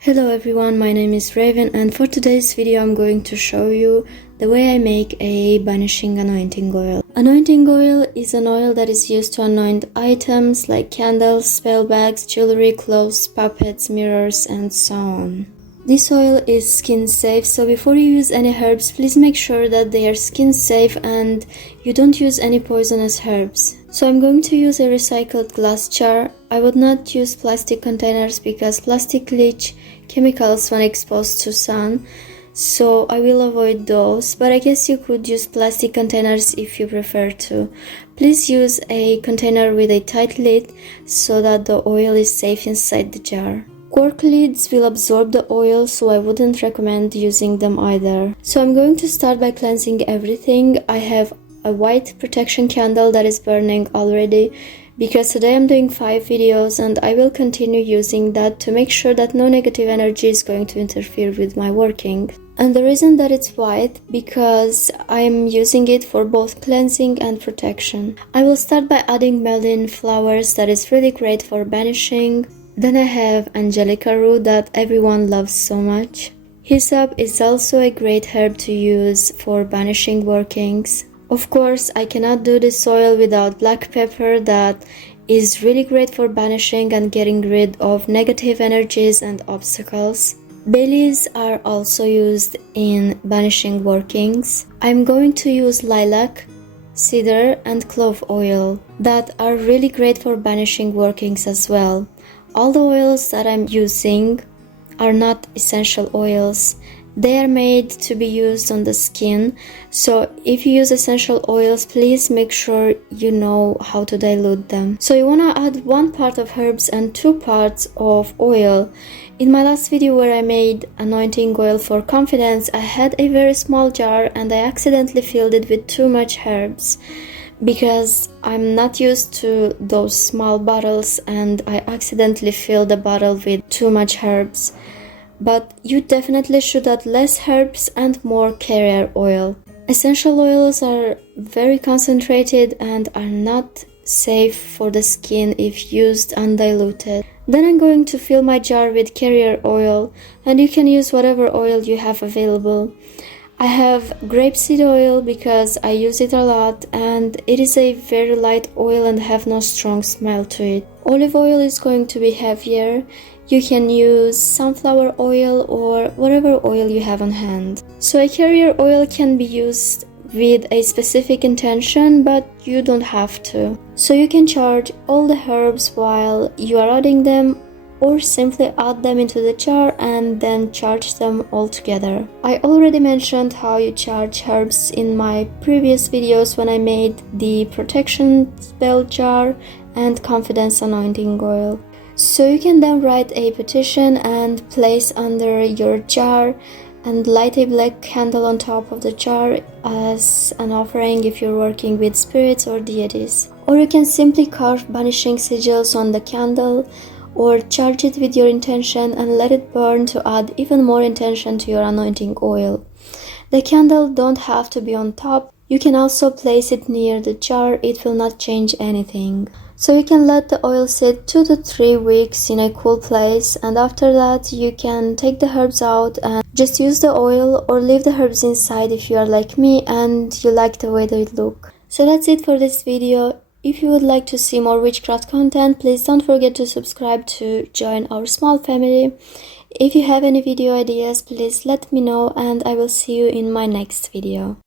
Hello everyone, my name is Raven, and for today's video I'm going to show you the way I make a banishing anointing oil. Anointing oil is an oil that is used to anoint items like candles, spell bags, jewelry, clothes, puppets, mirrors, and so on. This oil is skin safe, so before you use any herbs, please make sure that they are skin safe and you don't use any poisonous herbs. So I'm going to use a recycled glass jar. I would not use plastic containers because plastic leach chemicals when exposed to sun, so I will avoid those, but I guess you could use plastic containers if you prefer to. Please use a container with a tight lid so that the oil is safe inside the jar. Cork lids will absorb the oil, so I wouldn't recommend using them either. So I'm going to start by cleansing everything. I have a white protection candle that is burning already because today I'm doing 5 videos and I will continue using that to make sure that no negative energy is going to interfere with my working. And the reason that it's white, because I'm using it for both cleansing and protection. I will start by adding Mullein Flowers, that is really great for banishing. Then I have Angelica Root that everyone loves so much. Hyssop is also a great herb to use for banishing workings. Of course, I cannot do this oil without black pepper that is really great for banishing and getting rid of negative energies and obstacles. Bay leaves are also used in banishing workings. I'm going to use Lilac, Cedar, and Clove oil that are really great for banishing workings as well. All the oils that I'm using are not essential oils. They are made to be used on the skin, so if you use essential oils, please make sure you know how to dilute them. So you want to add 1 part of herbs and 2 parts of oil. In my last video where I made anointing oil for confidence, I had a very small jar and I accidentally filled it with too much herbs, because I'm not used to those small bottles and I accidentally filled the bottle with too much herbs. But you definitely should add less herbs and more carrier oil. Essential oils are very concentrated and are not safe for the skin if used undiluted. Then I'm going to fill my jar with carrier oil, and you can use whatever oil you have available. I have grapeseed oil because I use it a lot and it is a very light oil and have no strong smell to it. Olive oil is going to be heavier. You can use sunflower oil or whatever oil you have on hand. So a carrier oil can be used with a specific intention, but you don't have to. So you can charge all the herbs while you are adding them, or simply add them into the jar and then charge them all together. I already mentioned how you charge herbs in my previous videos when I made the protection spell jar and confidence anointing oil. So you can then write a petition and place under your jar and light a black candle on top of the jar as an offering if you're working with spirits or deities. Or you can simply carve banishing sigils on the candle, or charge it with your intention and let it burn to add even more intention to your anointing oil. The candle don't have to be on top. You can also place it near the jar. It will not change anything. So you can let the oil sit 2 to 3 weeks in a cool place, and after that you can take the herbs out and just use the oil, or leave the herbs inside if you are like me and you like the way they look. So that's it for this video. If you would like to see more witchcraft content, please don't forget to subscribe to join our small family. If you have any video ideas, please let me know and I will see you in my next video.